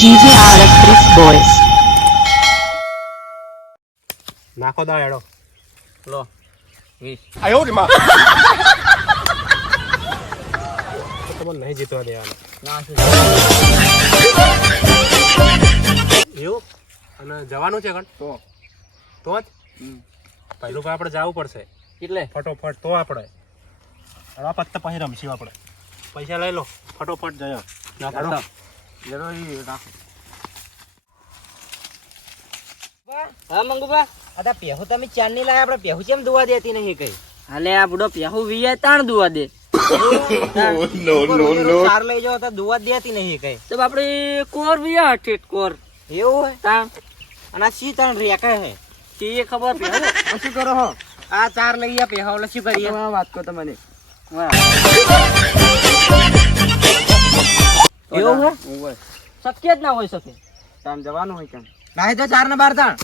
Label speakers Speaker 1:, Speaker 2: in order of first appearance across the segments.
Speaker 1: GVR Actress Boys.
Speaker 2: નાખો દા એડો
Speaker 3: લો. વીસ
Speaker 2: તો તમને નહીં જીતવા દેવાનું. એવું? અને જવાનું છે કણ
Speaker 3: તો.
Speaker 2: તો જ? પહેલું ભાઈ આપણે જવું પડશે.
Speaker 3: કેટલે
Speaker 2: ફટોફટ તો આપણે. પત્તા પછી રમશું આપણે. પૈસા લઈ લો. ફટોફટ જયો
Speaker 3: ના જરો ઈ રાખો. હા મંગુબા?
Speaker 4: અદા પેહુ તમે ચારની લાયા આપણે પેહુ કેમ દુવા દેતી નહીં કઈ?
Speaker 3: હાલે આ બુડો પ્યાહુ વીએ તાણ દુવા દે.
Speaker 4: ચાર લઈ જાઓ તો દુવા દેતી નહીં કઈ.
Speaker 3: તો આપણે કોર વીયા ઠેઠ કોર.
Speaker 4: એવું
Speaker 3: તાણ.
Speaker 4: અને આ સી ત્રણ રેકા હે?
Speaker 3: કે ખબર
Speaker 4: શું કરો હો આ ચાર લઈ ગયા પેહા શું કરીએ
Speaker 3: વાત કહો તમને
Speaker 4: એવું હોય.
Speaker 3: શક્ય જ ના હોય શકે. તામ જવાનું હોય કેમ?
Speaker 4: નાહી તો ચાર ને બાર તાણ.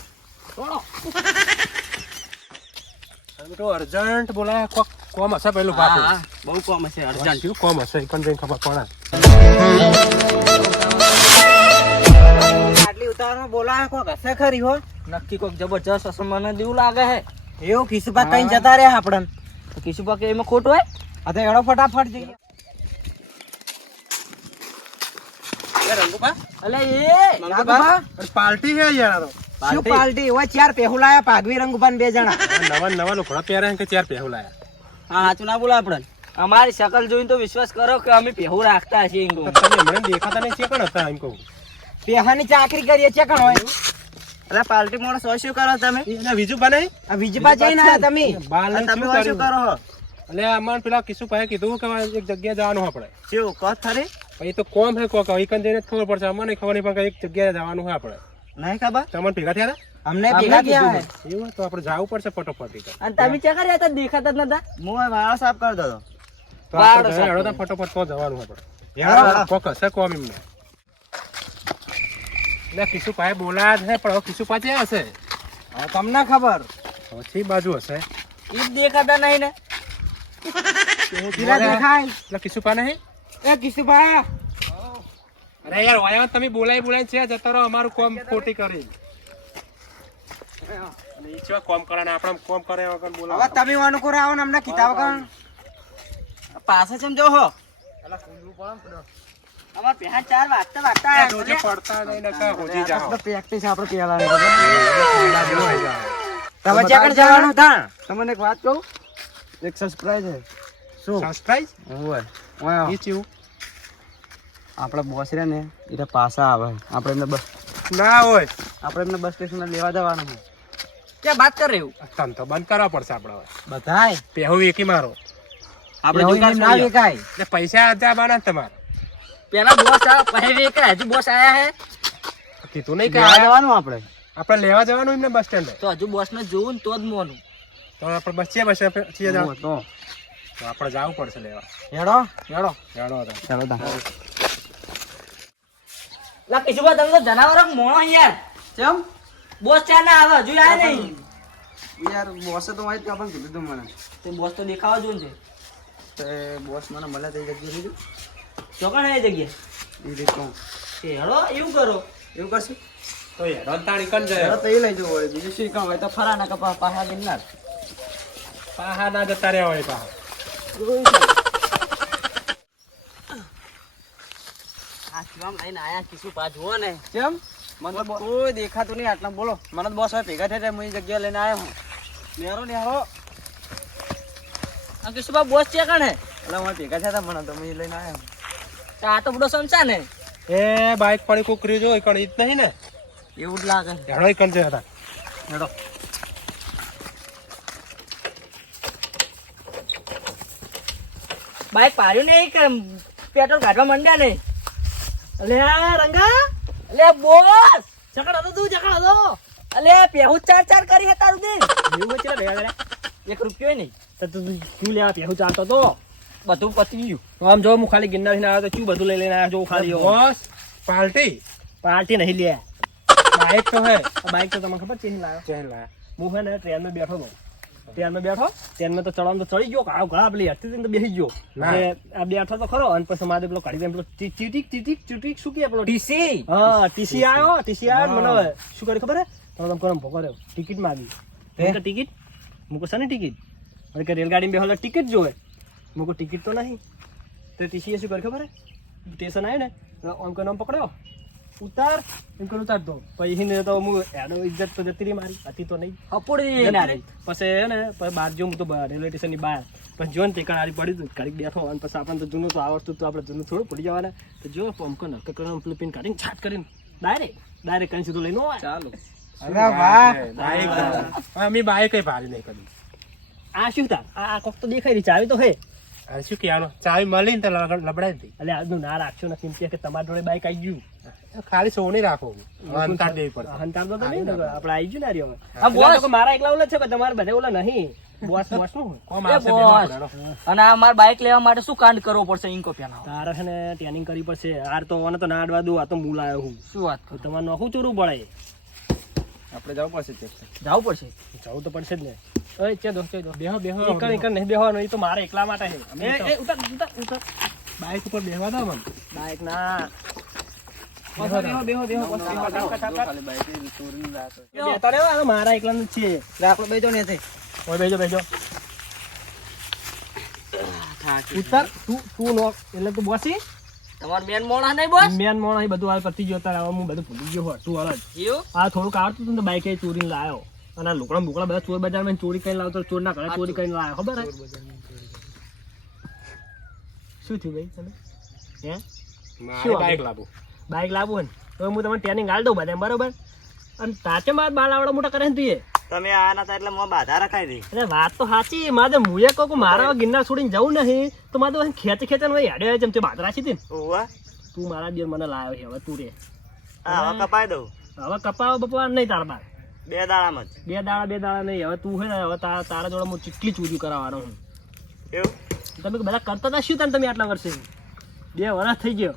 Speaker 2: તો અર્જન્ટ બોલાય કોક કોમ હશે પેલું બાપુ
Speaker 3: બહુ કોમ હશે અર્જન્ટ
Speaker 2: શું કોમ હશે? પણ જઈને ખબર પડે.
Speaker 4: આટલી ઉતાવળમાં બોલાય કોક હશે ખરી હો.
Speaker 3: નક્કી કોક જબરજસ્ત અસર મને દેવું લાગે હે.
Speaker 4: એવું ખિસ્સુપા કઈ જતા રહ્યા આપણને.
Speaker 3: તો કે એમાં ખોટું હોય
Speaker 4: આ તો એડો ફટાફટ જઈએ
Speaker 3: અલે એ
Speaker 4: નાગુભા,
Speaker 2: પાર્ટી છે યાર
Speaker 4: શું પાલટી? હોય ચાર પેહુ લાયા પાઘવી રંગુભાન બે જણા.
Speaker 2: નવા નવા લુગડા પહેર્યા કે ચાર પહેવું લાયા?
Speaker 3: હા સાચું ના બોલો આપણે અમારી શકલ જોઈને તો વિશ્વાસ કરો કે અમે પેહુ રાખતા છીએ
Speaker 2: તમે દેખાતા નહીં છે કણ હતા એમ કહું.
Speaker 4: પેહાની ચાકરી કરીએ છે કણ હોય.
Speaker 3: અલે પાર્ટી માણસ હોય શું કરો તમે?
Speaker 2: એટલે બીજું બને?
Speaker 4: આ વિજપા જઈને આયા તમે.
Speaker 2: બાલ
Speaker 3: તમે હોય શું કરો હો?
Speaker 2: એટલે અમારે પેલા કિશુ ભાઈ કીધું કે એક જગ્યાએ જવાનું આપણે.
Speaker 3: શું કહો ખરી.
Speaker 2: પછી તો કોમ હે કોક કન જઈને ખબર પડશે. અમને ખબર નહીં પણ એક જગ્યાએ જવાનું છે આપણે.
Speaker 3: નહીં ખબર?
Speaker 2: તમને ભેગા થયા હતા?
Speaker 4: અમને ભેગા થયા હે
Speaker 2: એવું તો આપણે જવું પડશે ફટોફટ
Speaker 3: અને તમે ચા કર્યા હતા? દેખાતા જ નતા? હું વાળા સાફ કરી દો
Speaker 2: તો આપણે હેડો તો ફટોફટ તો જવાનું આપણે.
Speaker 4: હેડો,
Speaker 2: કોક હશે કોમ એમને. એટલે કિશુ ભાઈ બોલાયા છે પણ હવે કિશુ પાછી હશે?
Speaker 4: હવે તમને ખબર.
Speaker 2: પછી બાજુ હશે.
Speaker 3: એ જ દેખાતા નહીં ને.
Speaker 4: દેખાય.
Speaker 2: એટલે કિશુ પા નહીં?
Speaker 4: એ કિશુભા.
Speaker 2: અરે યાર વાયા તમે બોલાય બોલાય છે જતો રહો અમારું કોમ ખોટી કરી. અને કોમ કરે ને આપણે કોમ કરે વગર
Speaker 4: હવે તમે વાનું કરો આવો ને અમને કીધા વગર.
Speaker 3: પાસે ચમ જો હો. અમાર પહેલા ચાર વાગતા વાગતા
Speaker 2: આ પડતા નહીં ને હોજી જાઓ.
Speaker 4: પ્રેક્ટિસ આપણે પેલા તમે ચાકણ જવાનું તા
Speaker 3: તમને એક વાત કહું? એક સરપ્રાઈઝ છે
Speaker 4: શું
Speaker 2: Surprise?
Speaker 3: ઓય
Speaker 2: ઈ ચેવું?
Speaker 3: આપણા બોસ રે ને એ પાછા આવે. આપણે એમને બસ
Speaker 2: ના હોય.
Speaker 3: આપણે એમને બસ સ્ટેશન લેવા જવાનું છે. ક્યાં વાત કર રહ્યું
Speaker 2: તમ તો બંધ કરવા પડશે આપણે હવે
Speaker 4: બધાય?
Speaker 2: પેહુ એકી મારો.
Speaker 3: આપણે જોતા
Speaker 4: ના વેકાય.
Speaker 2: એટલે પૈસા હતા બાના તમારે.
Speaker 3: પેલા બોસ આ પહે વેકાય હજુ બોસ આયા હે.
Speaker 2: કીધું નહીં કે
Speaker 3: લેવા જવાનું આપણે.
Speaker 2: આપણે લેવા જવાનું એમને બસ સ્ટેન્ડ
Speaker 3: તો હજુ બોસ ને જોવું ને તો જ મોનું.
Speaker 2: તો આપણે બસ છે બસ છીએ જાવ
Speaker 3: તો
Speaker 2: તો. આપણે જવું પડશે લેવા.
Speaker 4: હેડો
Speaker 3: હેડો.
Speaker 2: હેડો તો.
Speaker 3: લા કિશુભા તમે તો જનાવર મોણો યાર? કેમ બોસ ચા ના આવે હજુ આયા નહીં.
Speaker 4: યાર બોસે તો વાઈટ આપણને કીધું તું મને.
Speaker 3: તે બોસ તો દેખાવા જોન છે.
Speaker 4: તે બોસ મને મળે તે જગ્યાએ લીધું
Speaker 3: ચોકણ એ જગ્યા
Speaker 4: એ રીતનું
Speaker 3: એ હળો એવું કરો.
Speaker 4: એવું કરશું?
Speaker 2: તો યાર તાણી કન જાય.
Speaker 4: તો એ લઈ જવું હોય બીજું શું કામ હોય તો ફરા ના કપા પાહા ગિરનાર.
Speaker 2: પાહા ના જતા રહ્યા હોય પાહા.
Speaker 3: લઈને આયા કિશુ પા જુઓ ને?
Speaker 4: કેમ? મને તો કોઈ દેખાતું નહીં આટલા બોલો. મને તો બોસ હવે ભેગા થયા હું એ લઈને આવ્યો હું. નેરો
Speaker 3: આ કિશુભા બોસ છે કણે?
Speaker 4: એટલે હું ભેગા થયા મને તો હું લઈને આવ્યો
Speaker 3: આ તો બધો સમસા ને?
Speaker 2: એ બાઈક પડી કુકરી જો કણ ઈ જ નહીં ને.
Speaker 4: એવું જ લાગે.
Speaker 2: હેડો હતા.
Speaker 4: હેડો
Speaker 3: બાઈક પાડ્યું નહીં કે પેટ્રોલ કાઢવા માંડ્યા નહીં? અલે રંગા અલે બોસ. ચકડ હતો તું ચકડ હતો. અલે પેહુ ચાર ચાર કરી હતા તારું દે એવું વચ્ચે ભેગા કર્યા? એક રૂપિયો નહીં. તો તું શું લેવા પેહુ ચાલતો તો? બધું પતી ગયું.
Speaker 2: આમ જો હું ખાલી ગિરનારથી આવ્યો તો શું બધું લઈ લઈને આવ્યો? જો ખાલી બોસ પાર્ટી?
Speaker 3: પાર્ટી નહીં લે.
Speaker 2: બાઈક તો હે.
Speaker 3: બાઈક તો તમને ખબર ચેન લાયો?
Speaker 2: ચેન લાયા.
Speaker 3: હું હે ને ટ્રેનમાં બેઠો હતો.
Speaker 5: ટ્રેનમાં બેઠો ટ્રેનમાં તો ચડવાનું તો ચડી ગયો કાળો ઘણા પેલી હતી તો બેસી ગયો. આ બેઠો તો ખરો અને પછી મારે પેલો કાઢી પેલો ચીટીક ચીટીક ચીટીક શું કહે પેલો?
Speaker 4: ટીસી.
Speaker 5: હા ટીસી આવ્યો ટીસી આવ્યો મને શું કરે ખબર હે? તમે તમે કરમ ભોગો રહ્યો? ટિકિટ માગી. ટિકિટ? મૂકો શાની ટિકિટ? અને કે રેલગાડી બેહો ટિકિટ જોવે. મૂકો ટિકિટ તો નહીં. તો ટીસીએ શું કર્યું ખબર હે? સ્ટેશન આવ્યું ને ઓમ કે નામ પકડ્યો. ઉતાર એમ કરું ઉતાર દો. પછી ને તો હું એનો ઇજ્જત તો જતી રહી મારી હતી તો નહીં.
Speaker 4: અપોડી
Speaker 5: જતી રહી. પછી હે ને પછી બહાર જો હું તો રેલવે સ્ટેશનની બહાર. પછી જો ને તે હારી પડી હતું ઘડીક બેઠો અને પછી આપણને તો જૂનું તો આવડતું તો આપણે જૂનું થોડું પડી જવાના. તો જો પંપ નક્કર કરીને પેલું પીન કાઢીને છાટ કરીને. ડાયરેક્ટ ડાયરેક્ટ કઈ સીધું લઈને હોય
Speaker 4: ચાલો.
Speaker 2: અમે બાઈક કઈ ભારી નહીં કરી
Speaker 5: આ શું તાર આ આ કોક તો દેખાય રહી ચાવી તો હે.
Speaker 2: અરે શું કહેવાનું? ચાવી મળી ને તો લબડાઈ દીધી
Speaker 5: એટલે આજનું ના રાખશો ને કેમ કે તમારી જોડે બાઈક આવી ગયું.
Speaker 2: ખાલી સોની રાખો. હંતાર દેવી પડે
Speaker 5: હંતાર તો નહીં ને આપણે આવી ગયું ને હારી હવે.
Speaker 4: બોસ.
Speaker 5: મારા એકલા ઓલા છે કે તમારે બધા ઓલા નહીં. બોસ બોસનું
Speaker 2: કોમ.
Speaker 4: અને આ માર બાઇક લેવા માટે શું કાંડ કરવો પડશે ઇન્કો પેલા?
Speaker 5: તારે છે ને ટ્રેનિંગ કરવી પડશે. આર તો ઓને તો ના અડવા દઉં આ તો હું આવ્યો હું.
Speaker 4: શું વાત
Speaker 5: કરું? તમારે નોખું ચોરું પડે.
Speaker 4: આપણે જવું પડશે જવું પડશે?
Speaker 5: જવું તો પડશે જ ને. ઓય ચે દો ચે દો.
Speaker 2: બેહો બેહો.
Speaker 5: નીકળ નીકળ નહીં બેહવાનું એ તો મારે એકલા માટે છે.
Speaker 2: એ, એ, ઉતાર, ઉતાર, ઉતાર. બાઈક ઉપર બેહવા દો મને.
Speaker 5: બાઈક ના. મારા છે.
Speaker 4: રાખલો બેજો ને
Speaker 5: બેજો બેજો. ઉત્તર તું તું નો એટલે તું બોસી?
Speaker 4: તમાર મેન મોણા નહીં બોસ?
Speaker 5: મેન મોણા બધું હાલ પતી ગયો તારે હું બધું ભૂલી ગયો હોત તું હાલ જ. આ થોડુંક આવડતું તું બાઈક એ બાઈકે ચોરીને લાયો. અને લુકડા બુકડા બધા ચોર બજારમાં ચોરી કરીને લાવતો ચોર ના કરે ચોરી કરીને લાયો ખબર શું થયું ભાઈ તમે હે?
Speaker 2: મારે
Speaker 5: શું
Speaker 2: બાઈક
Speaker 5: લાવો
Speaker 2: લાવું
Speaker 5: બાઈક ને? તો હું તમને ટ્રેનિંગ હાલ દઉં બધા બરોબર? અને તાચે માર બાલ આવડા મોટા કરે ને તું
Speaker 4: તમે આ ના એટલે મને બાધા રખાઈ દઈ
Speaker 5: એટલે વાત તો સાચી મારે મુએ કહું મારા ગિરનાર છોડીને જવું નહીં તો મારે ખેંચે ખેંચે ને હેડે જેમ તે બાદરા છે ને. તું મારા દિયર મને લાવ્યો છે હવે તું રે.
Speaker 4: હવે કપાઈ દઉં.
Speaker 5: હવે કપાવો બપવા નહીં તાર બાર.
Speaker 4: બે દાડામાં
Speaker 5: બે દાડા બે દાડા નહીં. હવે તું હે ને હવે તારા તારા જોડે હું ચીટલી ચૂરી કરાવવાનો હું
Speaker 4: એવું?
Speaker 5: તમે બધા કરતા હતા શું તાન તમે આટલા વર્ષે? બે વર્ષ થઈ ગયો.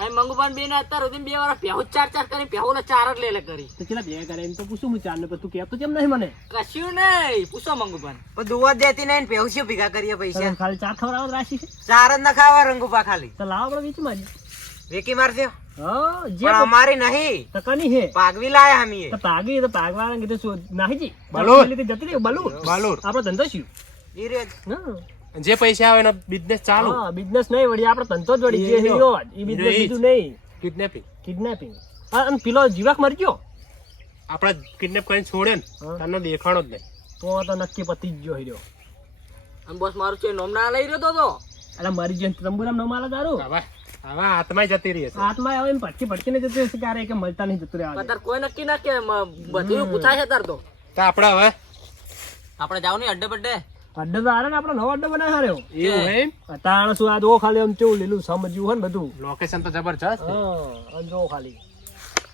Speaker 4: અહીં મંગુપાન બેન અત્યાર સુધી બે વાર પહેવું ચાર ચાર કરી પહેવું ચાર જ લે કરી.
Speaker 5: તો કેટલા બે કરે? એમ તો પૂછું હું ચાર ને તું કહેતો કેમ નહીં મને?
Speaker 4: કશું નહીં. પૂછો મંગુપાન
Speaker 6: દુવા દેતી નહીં ને પેવું શું ભેગા કરીએ પૈસા?
Speaker 5: ખાલી ચાર ખવડાવો રાશી
Speaker 6: ચાર જ ના ખાવા રંગુપા ખાલી.
Speaker 5: તો લાવો આપણે વેચી મારી.
Speaker 6: વેકી
Speaker 5: મારશે? જે
Speaker 6: પણ અમારી નહીં.
Speaker 5: તો હે
Speaker 6: પાગવી લાયા હમીએ.
Speaker 5: તો પાગી તો પાગવાળા કીધું શું નાહી જી?
Speaker 2: બલૂન.
Speaker 5: જતી રહી બલૂન.
Speaker 2: બાલુર
Speaker 5: આપણો ધંધો શું?
Speaker 6: ઈ રહ્યો જ.
Speaker 5: હા.
Speaker 2: જે પૈસા આવે એનો બિઝનેસ ચાલુ.
Speaker 5: હા બિઝનેસ નહીં વળી આપણો ધંધો જ વળી જે હીરો એ બિઝનેસ બીજું નહીં.
Speaker 2: કિડનેપિંગ
Speaker 5: કિડનેપિંગ અને પેલો જીવાક મરી ગયો?
Speaker 2: આપણે કિડનેપ કરીને છોડે ને
Speaker 5: તને
Speaker 2: તારનો દેખાણો જ નહીં.
Speaker 5: તો તો નક્કી પતી જ ગયો હીરો
Speaker 4: અને બોસ મારું છે નોમ ના લઈ રહ્યો તો તો?
Speaker 5: એટલે મરી ગયો તંબુરામ ન માલા દારૂ
Speaker 2: હવે હવે જતી રહી છે
Speaker 5: હાથમાં આવે ને ભટકી ભટકીને જતું રહેશે ક્યારે કે મળતા નહીં જતું રહેવા
Speaker 4: તાર કોઈ નક્કી ના કે બધું પૂછાય છે તાર તો.
Speaker 2: તો આપણે હવે?
Speaker 4: આપણે જાવ નહીં અડ્ડે બડ્ડે.
Speaker 5: અડ્ડો તો હારે ને આપણો નવો અડ્ડો બનાવ્યો હાર્યો
Speaker 2: એવું એમ?
Speaker 5: તાણ શું આ જો ખાલી આમ કેવું લીલું સમજ્યું હોય ને બધું.
Speaker 2: લોકેશન તો જબરજસ્ત.
Speaker 5: હા જો ખાલી.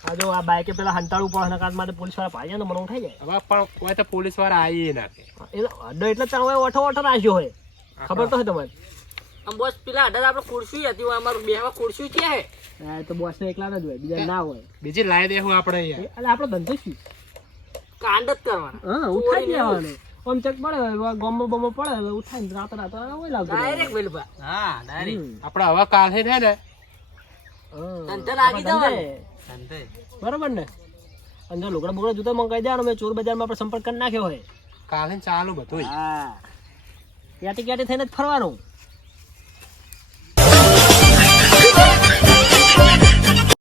Speaker 5: આ જો આ બાઈકે પેલા હંતાળું પણ હનકાત માટે પોલીસવાળા ભાઈ ને મને ઉઠાઈ જાય
Speaker 2: હવે પણ કોઈ તો પોલીસવાળા આવી નાખે
Speaker 5: એ અડ્ડો એટલે ચાલો હોય ઓઠો ઓઠો રાખ્યો હોય. ખબર તો હોય તમારે
Speaker 4: આમ બોસ પેલા અઢાર આપણે ખુરશી હતી અમારું બેહવા ખુરશી ક્યાં હે?
Speaker 5: તો બોસ ને એકલા જ હોય બીજા ના હોય.
Speaker 2: બીજી લાવી દેવું આપણે અહીંયા.
Speaker 5: એટલે આપણો ધંધો શું
Speaker 4: કાંડ જ કરવાનો.
Speaker 5: હા ઉઠાઈ દેવાનો આમ ચક પડે ગોમો બોમો પડે હવે ઉઠાઈને રાત રાત હોય લાવતો
Speaker 4: ડાયરેક્ટ વેલપા હા ડાયરેક્ટ
Speaker 2: આપણે હવે કાલે છે ને
Speaker 5: હા.
Speaker 4: ધંધે લાગી
Speaker 5: ધંધે.
Speaker 4: જવાનું.
Speaker 5: બરોબર ને? અંદર લુગડા બુગડા જૂતા મંગાઈ દેવાનું મેં ચોર બજારમાં આપણે સંપર્ક કરી નાખ્યો હોય.
Speaker 2: કાલે ચાલુ બધું
Speaker 5: હા. ક્યાંથી ક્યાંથી થઈને જ ફરવાનું?